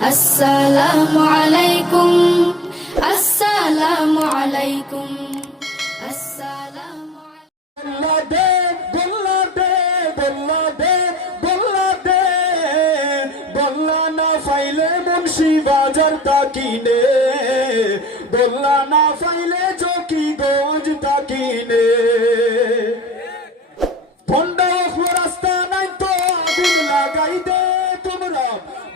আসসালামু আলাইকুম, আসসালামু আলাইকুম, আসসালামু গোল্লা দে গোল্লা দে গোল্লা দে গোল্লা দে গোল্লা না ফাইলে মুন্সি বাজার তাকিনে গোল্লা না ফাইলে চকি গঞ্জ তাকিনে বন্ডা রাস্তা নাই তো আগুন লাগাই দে তোমরা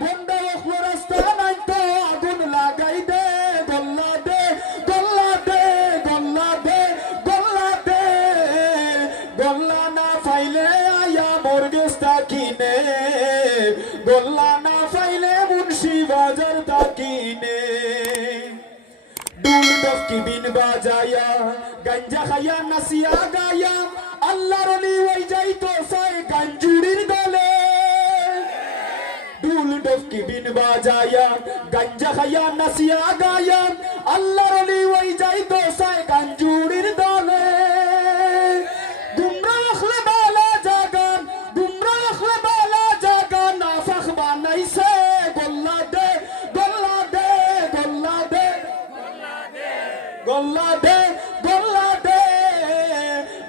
বন্ডা রাস্তা নাই তো আগুন লাগাই দে গোল্লা দে গোল্লা দে গোল্লা দে গোল্লা দে গোল্লা না ফাইলে আয়া মোরগেস্তা কিনে গোল্লা না ফাইলে মুন্সি বাজার তাকিনে ডুল ডফকি বিন বাজায়া গঞ্জা খায়া নাসিয়া গায়া আল্লাহর ওলি ওই যাইতো সাই গঞ্জুরির দলে ডুল ডফকি বিন বাজায়া গঞ্জা খায়া নাসিয়া গায়া আল্লাহর ওলি ওই যাইতো সাই গঞ্জুরির দলে নাইছে গোল্লা দে গোল্লা দে গোল্লা দে গোল্লা দে গোল্লা দে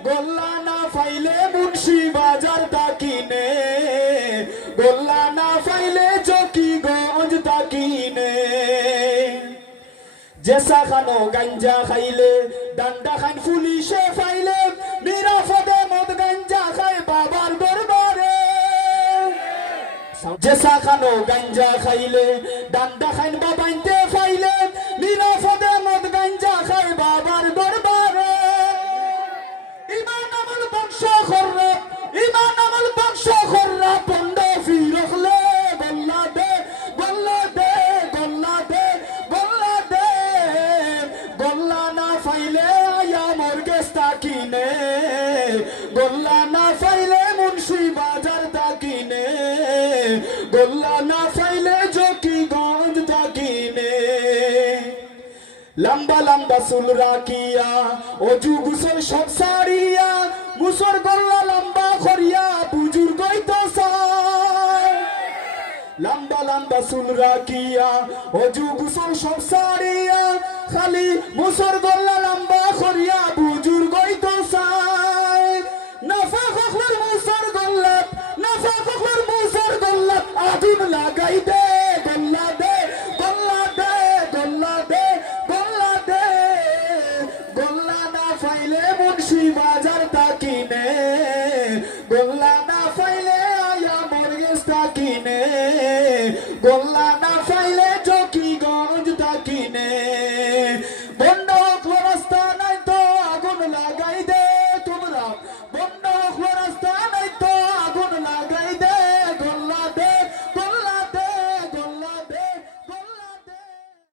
গোল্লা না ফাইলে মুন্সি বাজার তাকিনে গোল্লা না ফাইলে চকি গঞ্জ তাকিনে জেসা খানো গাঞ্জা খাইলে ডান্ডা খান পুলিশে ফাইলে নিরাপদে মদ গাঞ্জা খায় বাবার দরবারে জেসা খানো গাঞ্জা খাইলে ডান্ডা খাইন বাবাইতে ফাইলে নিরাপদে মদ গাঞ্জা খায় বাবার দরবারে ইমান আমল বংশ খররাব ইমান আমল বংশ খররাব বন্ধ ফিরখলে গোল্লা দে গোল্লা দে গোল্লা দে গোল্লা দে গোল্লা না ফাইলে আয়া মোরগেস্তা কিনে গোল্লা না ফাইলে মুন্সি বাজার তাকিনে গোল্লা না ফাইলে জকি গঞ্জ তাকিনে লম্বা লম্বা চুল রাখিয়া অজু গুসল সব সারিয়া মুসর গোল্লা লম্বা করিয়া বুজুর্গই তো চায় লম্বা লম্বা চুল রাখিয়া অজু গুসল সব সারিয়া খালি মুসর গোল্লা লম্বা করিয়া বুজুর্গই তো চায় নাফা খখলের মুসর গোল্লা নাফা খখলের মুসর গোল্লা আগুন লাগাই দে